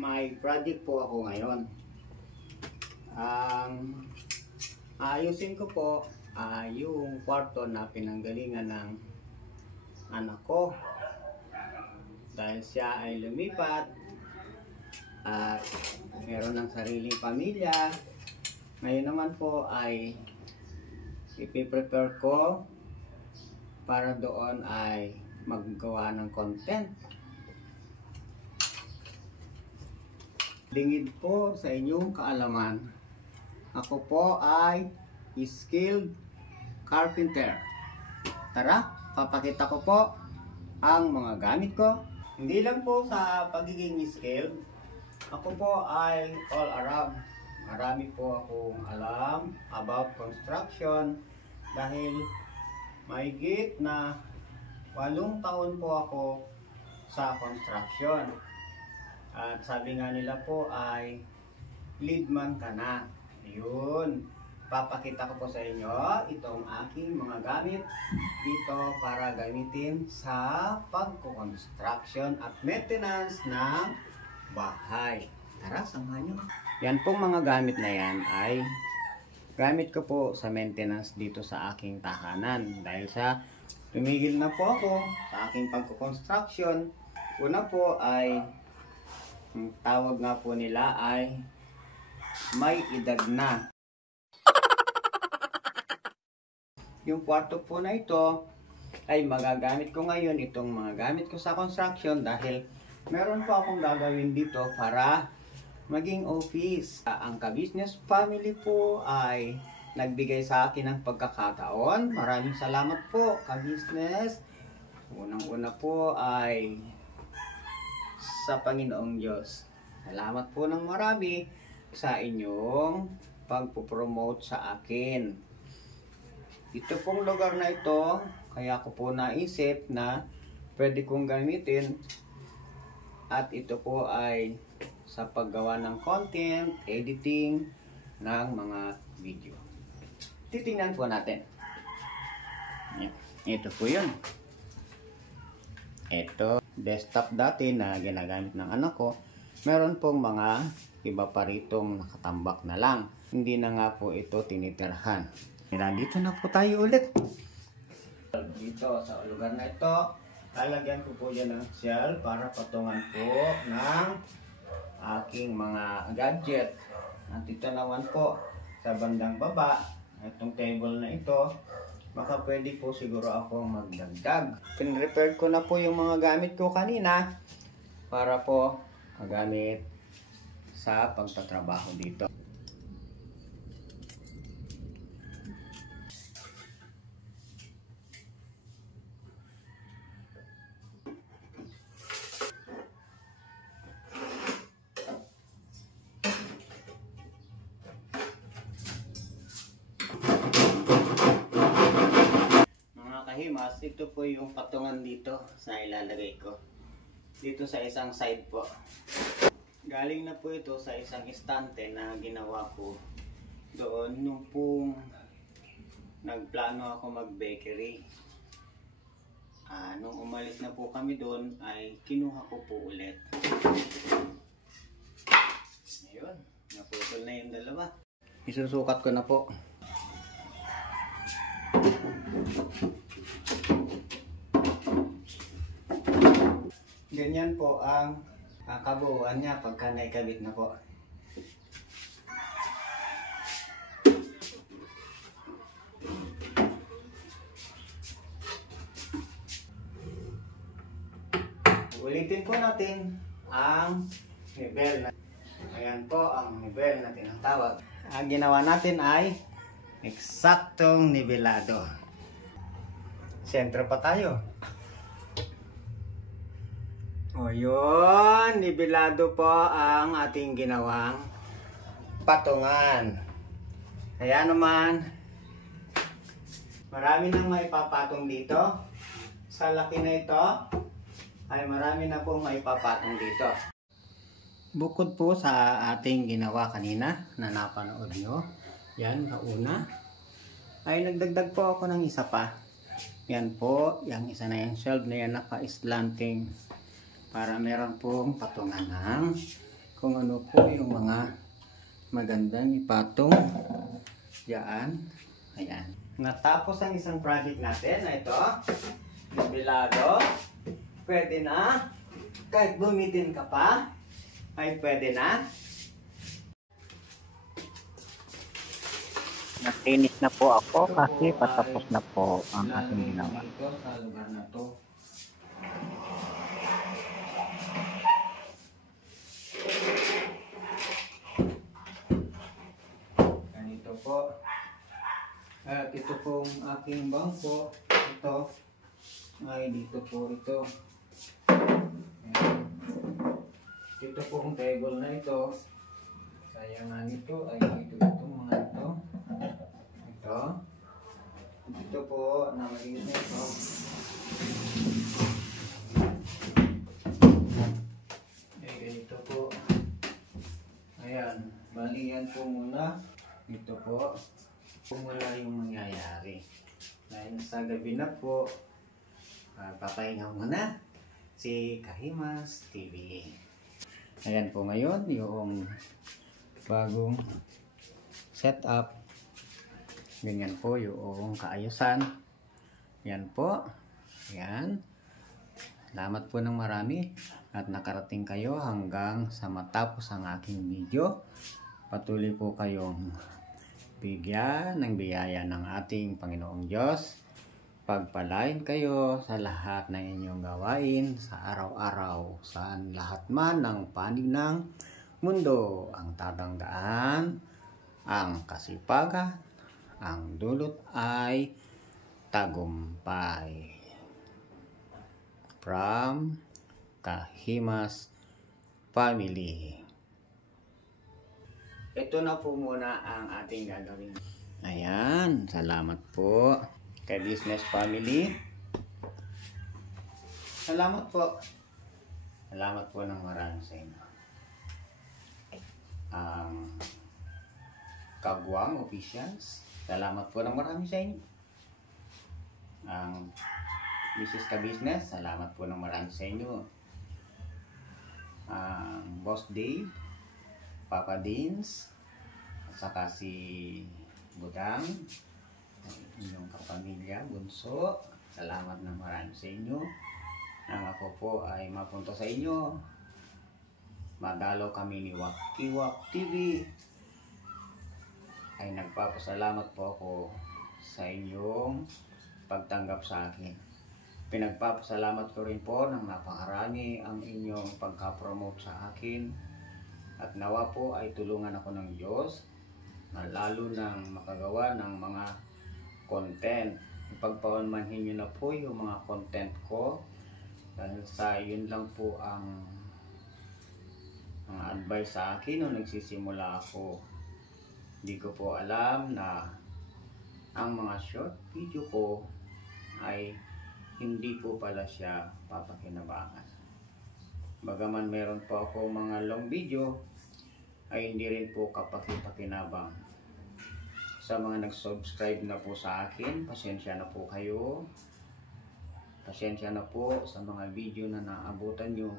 may project po ako ngayon. Ang ayusin ko po yung kwarto na pinanggalingan ng anak ko. Dahil siya ay lumipat at meron ng sariling pamilya. Ngayon naman po ay ipiprepare ko para doon ay maggawa ng content. Lingid po sa inyong kaalaman, ako po ay skilled carpenter. Tara, papakita ko po ang mga gamit ko. Hindi lang po sa pagiging skilled, ako po ay all around. Marami po akong alam about construction dahil mahigit na 8 taon po ako sa construction. At sabi nga nila po ay lead man ka na. Yun. Papakita ko po sa inyo itong aking mga gamit dito para gamitin sa pagko-construction at maintenance ng bahay. Tara, samahan nyo. Yan pong mga gamit na yan ay gamit ko po sa maintenance dito sa aking tahanan. Dahil sa tumigil na po ako sa aking pagko-construction. Una po ay ang tawag nga po nila ay may edad na. Yung kwarto po na ito ay magagamit ko ngayon itong mga gamit ko sa construction dahil meron po akong gagawin dito para maging office. Ang ka-business family po ay nagbigay sa akin ng pagkakataon. Maraming salamat po, ka-business. Unang-una po ay sa Panginoong Diyos. Salamat po ng marami sa inyong pagpo-promote sa akin. Ito pong lugar na ito, kaya ko po naisip na pwede kong gamitin. At ito po ay sa paggawa ng content, editing ng mga video. Titingnan po natin. Ito po yun. Ito, desktop dati na ginagamit ng anak ko. Meron pong mga iba pa ritong nakatambak na lang. Hindi na nga po ito tinitirhan. Nandito na po tayo ulit. Dito sa lugar na ito, lalagyan ko po dyan ng shell para patungan po ng aking mga gadget. At ito naman po sa bandang baba, itong table na ito, baka pwede po siguro akong magdagdag. Pin-repair ko na po yung mga gamit ko kanina para po magamit sa pagtatrabaho dito. Mas ito po yung patungan dito sa ilalagay ko dito sa isang side po. Galing na po ito sa isang estante na ginawa ko doon nung pong nagplano ako mag bakery. Nung umalis na po kami doon ay kinuha ko po ulit. Ayun, naputol na yung dalawa. Isusukat ko na po. Ganyan po ang kabuuan niya pagka naikabit na po. Ulitin po natin ang nivel na. Ayan po ang nivel na tinatawag. Ang ginawa natin ay eksaktong nivelado. Sentro pa tayo. O yun, nivelado po ang ating ginawang patungan. Kaya naman, marami nang maipapatong dito. Sa laki na ito, ay marami na pong maipapatong dito. Bukod po sa ating ginawa kanina na napanood nyo, yan, nauna, ay nagdagdag po ako ng isa pa. Yan po, yung isa na yung shelf na yan naka-slanting para meron pong patungan ng kung ano po yung mga magandang ipatong diyan. Ayan. Natapos ang isang project natin na ito. Bilado. Pwede na. Kahit bumitin ka pa, ay pwede na. Nakinis na po ako kasi patapos na po ang aking ginawa. Dito sa lugar na to. Ganito po. At ito pong aking bangko. Ito ay dito po ito. Ayan. Ito pong table na ito. Sayangan nito ay dito itong mga ito. Ito. Ito po na maliit na ito. Ay ganito po. Ayan. Bali yan po muna. Ito po. Mula yung mangyayari. Dahil sa gabi na po, papahinga muna si Kahimas TV. Ayan po ngayon yung bagong setup. Ganyan po yung kaayusan. Yan po. Yan. Salamat po ng marami at nakarating kayo hanggang sa matapos ang aking video. Patuloy po kayong bigyan ng biyaya ng ating Panginoong Diyos. Pagpalain kayo sa lahat ng inyong gawain sa araw-araw, saan lahat man ng panig ng mundo ang tatanggaan, ang kasipagan, ang dulot ay tagumpay. From Kahimas Family. Ito na po muna ang ating gagawin. Ayan, salamat po kay Business Family. Salamat po. Salamat po ng marami sa inyo. Kagwang Officials. Salamat po ng marami sa inyo. Ang Mrs. Ka-Business, salamat po ng marami sa inyo. Boss Dave, Papa Deans, at saka si Budang, inyong kapamilya, bunso, salamat ng marami sa inyo. Nang ako po ay mapunta sa inyo, madalo kami ni Wakiwak TV, ay nagpapasalamat po ako sa inyong pagtanggap sa akin. Pinagpapasalamat ko rin po ng napakarami ang inyong pagka-promote sa akin. At nawa po ay tulungan ako ng Diyos na lalo nang makagawa ng mga content. Ipagpamanhin nyo na po yung mga content ko. Dahil sa yun lang po ang advice sa akin nung nagsisimula ako. Hindi ko po alam na ang mga short video ko ay hindi po pala siya papakinabangan. Bagaman meron po ako mga long video, ay hindi rin po kapaki-pakinabang. Sa mga nag-subscribe na po sa akin, pasensya na po kayo. Pasensya na po sa mga video na naabutan nyo.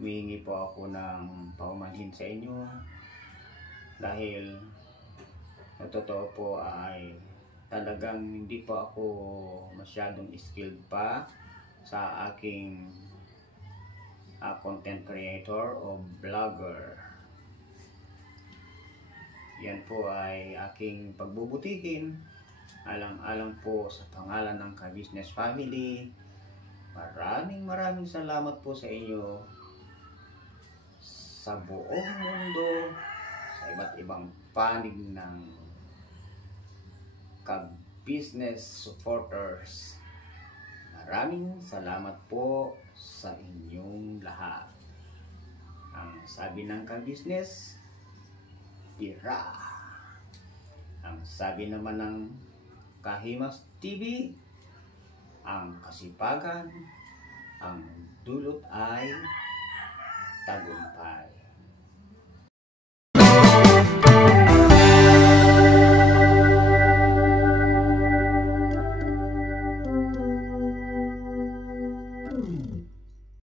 Humihingi po ako ng paumanhin sa inyo. Dahil sa totoo po ay talagang hindi po ako masyadong skilled pa sa aking content creator o vlogger. Yan po ay aking pagbubutihin alang-alang po sa pangalan ng Ka-Business Family. Maraming salamat po sa inyo sa buong mundo, sa iba't ibang panig ng Ka-Business supporters. Maraming salamat po sa inyong lahat. Ang sabi ng Ka-Business, tira. Ang sabi naman ng Kahimas TV, ang kasipagan, ang dulot ay tagumpay.